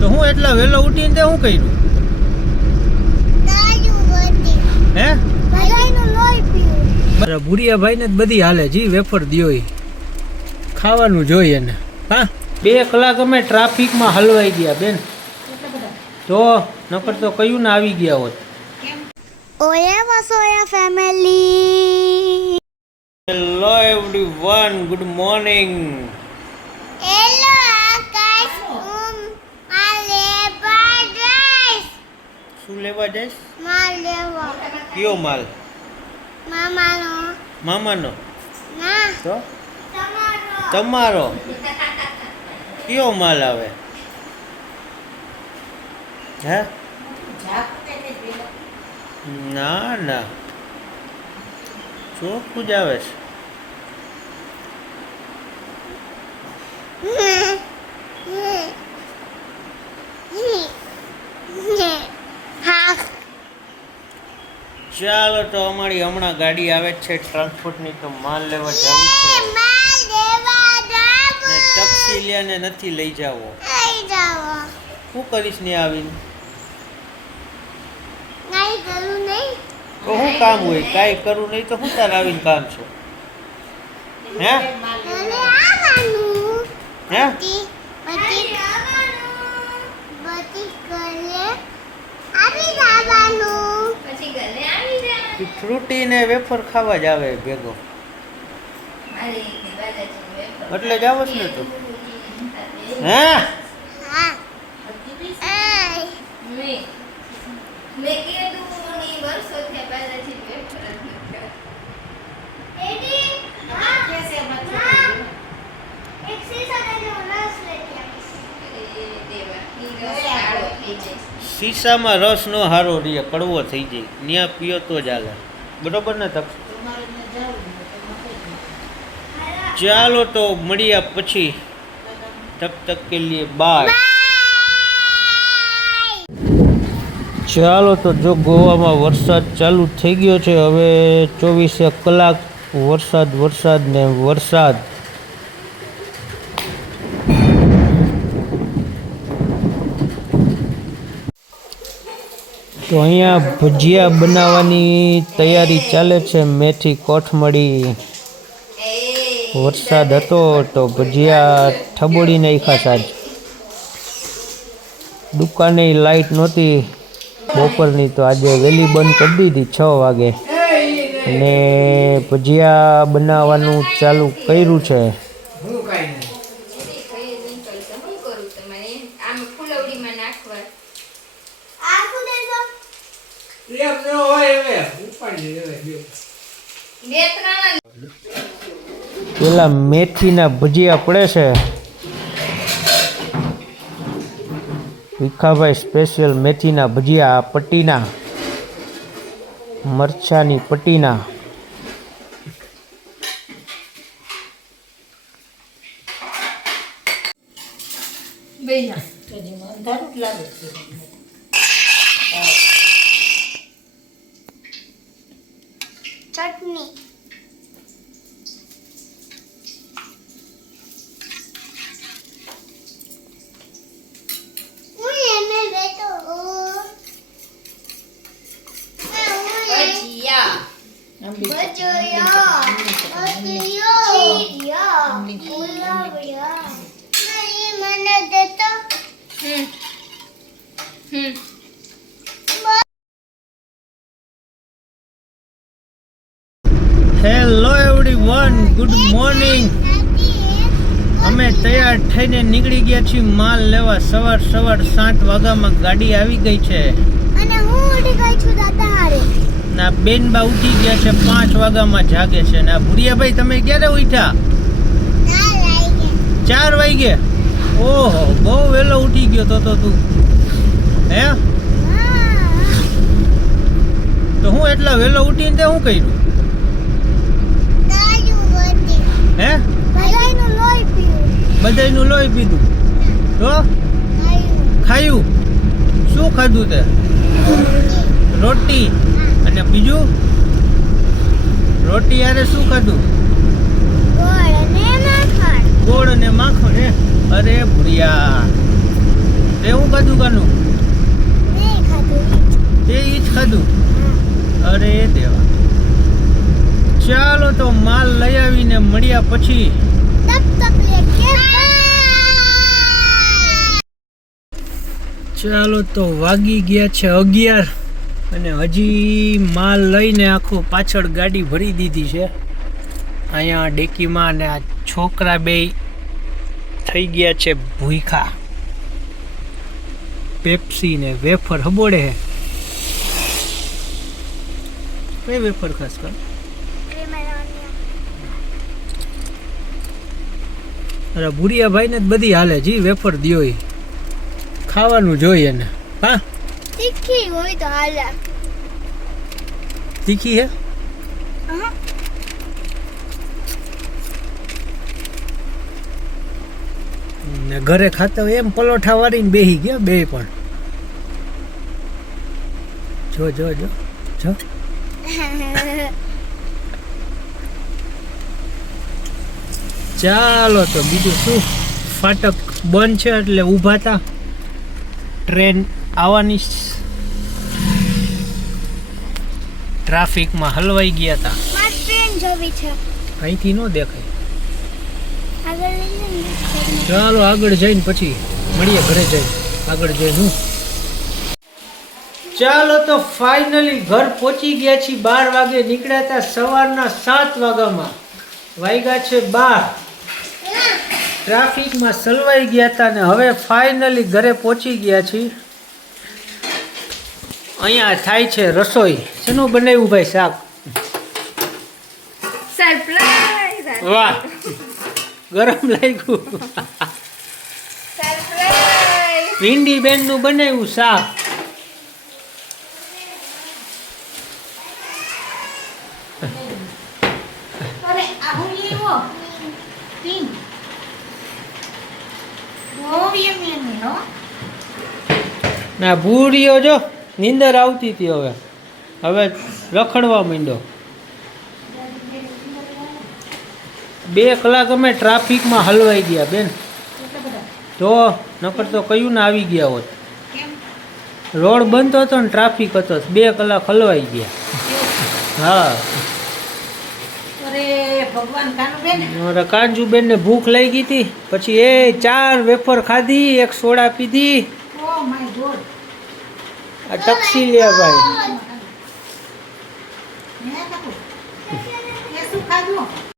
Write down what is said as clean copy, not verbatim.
તો હું એટલા વેલો ઉઠીને તે હું કર્યું હે ભૂરિયા ભાઈ ને બધી હાલે જી વેફર દ્યો ખાવાનું જોઈએ ને હા 2 કલાક અમે ટ્રાફિકમાં હલવાઈ ગયા બેન તો નકર તો કયું ને આવી ગયા હોત ઓયા Vasoya family hello everyone good morning hello Akash માલ લેવા જઈશ શું લેવા જઈશ માલ લેવા કયો માલ મામાનો ના તો તમારો કયો માલ આવે હે ના ના ચોખ્ખું જ આવે છે ચાલો તો અમારી હમણાં ગાડી આવે છે ટ્રાન્સપોર્ટની તો માલ લેવા જવું છે ને તકસીલિયાને નથી લઈ જાવો શું કરીશ ને આવીને તો શું કામ હોય કાંઈ કરું નહીં તો શું તાર આવીને કામ છો હે હે ફ્રૂટી ને વેફર ખાવા જ આવે ભેગો એટલે જ આવશ ને તું હે શીશામાં રસ નો હારો રે કડવો થઈ જાય ન્યા પીઓ તો જ હાલે બરોબર ને તક ચાલો તો મળ્યા પછી તબ તક કે લીએ બાય ચાલો તો જો ગોવામાં વરસાદ ચાલુ થઈ ગયો છે હવે 24 કલાક વરસાદ ને વરસાદ તો અહીંયા ભજીયા બનાવવાની તૈયારી ચાલે છે મેથી કોથમરી વરસાદ હતો તો ભજીયા ઠબોડી નાખ્યા સાજ દુકાને લાઈટ નહોતી બપોરની તો આજે વહેલી બંધ કરી દીધી 6 વાગે અને ભજીયા બનાવવાનું ચાલુ કર્યું છે પેલા મેથીના ભજીયા પડે છે ભીખાભાઈ સ્પેશિયલ મેથીના ભજીયા પટ્ટીના મરચાની પટ્ટીના ચટણી હેલો એવરીવન ગુડ મોર્નિંગ અમે તૈયાર થઈને નીકળી ગયા છીએ માલ લેવા સવાર 7 વાગ્યામાં ગાડી આવી ગઈ છે અને હું ઉઠી ગઈ છું દાદા હારે ના બેનબા ઉઠી ગયા છે 5 વાગ્યામાં જાગે છે ને ભૂરિયાભાઈ તમે ક્યારે ઉઠ્યા 4 વાગે ઓહો બહુ વહેલો ઉઠી ગયો તો તું હે તો હું એટલા વહેલો ઉઠીને તે શું કર્યું હે બધાયનું લોહી પીધું તો ખાયું શું ખાધું તે રોટી અને બીજું રોટી યારે શું ખાધું? ગોળ અને માખણ. ગોળ અને માખણ હે. અરે ભૂરિયા તે હું ખાધું કાનું? નહીં ખાધું. તે ઈ જ ખાધું. હા. અરે દેવા. ચાલો તો માલ લઈ આવીને મળ્યા પછી તપ તપ લેકે ચાલો તો વાગી ગયા છે 11 અને હજી માલ લઈને આખો પાછળ ગાડી ભરી દીધી છે. અહીંયા ડેકીમાં અને આ છોકરા બે થઈ ગયા છે ભૂખા. પેપ્સી ને વેફર હબોડે હે. કઈ વેફર ખાસ કર? અરે ભૂરિયા ભાઈ ને જ બધી હાલે જી વેફર દ્યો ઈ. ખાવાનું જોઈએ ને. હા તીખી હોય તો હાલે. તીખી હે? હા. ને ઘરે ખાતા હોય એમ પલોઠા વાળીને બેહી ગયા બે પણ. જો જો જો જો ચાલો તો બીજું શું, ફાટક બંધ છે એટલે ઊભા હતા. ટ્રેન આવવાની ટ્રાફિકમાં હલવાઈ ગયા હતા. મારી ટ્રેન જોવી છે. અહીંથી ન દેખાય. આગળ લઈ લે. ચાલો આગળ જઈને પછી મળીએ ઘરે જઈને. આગળ જઈને હું ચાલો તો ફાઇનલી ઘર પહોંચી ગયા છીએ. 12 વાગે નીકળ્યા હતા. સવારના 7 વાગ્યામાં વાગ્યા છે 12. ટ્રાફિકમાં સલવાઈ ગયા હતા ને હવે ફાઇનલી ઘરે પહોંચી ગયા છીએ. અહીંયા થાય છે રસોઈ. શેનું બનાવ્યું ભાઈ શાક? સરપ્રાઈઝ. વાહ ગરમ લાગ્યું. સરપ્રાઈઝ. ભીંડી બેનનું બનાવ્યું શાક. અરે આવું લેવો. પિંક. બહુ યમી હો. ના ભૂરીઓ જો નીંદર આવતી હતી. હવે રખડવા માંડ્યો. 2 કલાક અમે ટ્રાફિકમાં હલવાઈ ગયા બેન. તો નકર તો કયું ને આવી ગયા હોત. રોડ બંધ હતો ને ટ્રાફિક હતો. 2 કલાક હલવાઈ ગયા. હા અરે ભગવાન કાનુબેન. મારા કાંજુબેન ને ભૂખ લઈ ગઈ હતી. પછી એ 4 વેફર ખાધી, 1 સોડા પીધી. Oh my God. આ ટક્સી લે ભાઈ.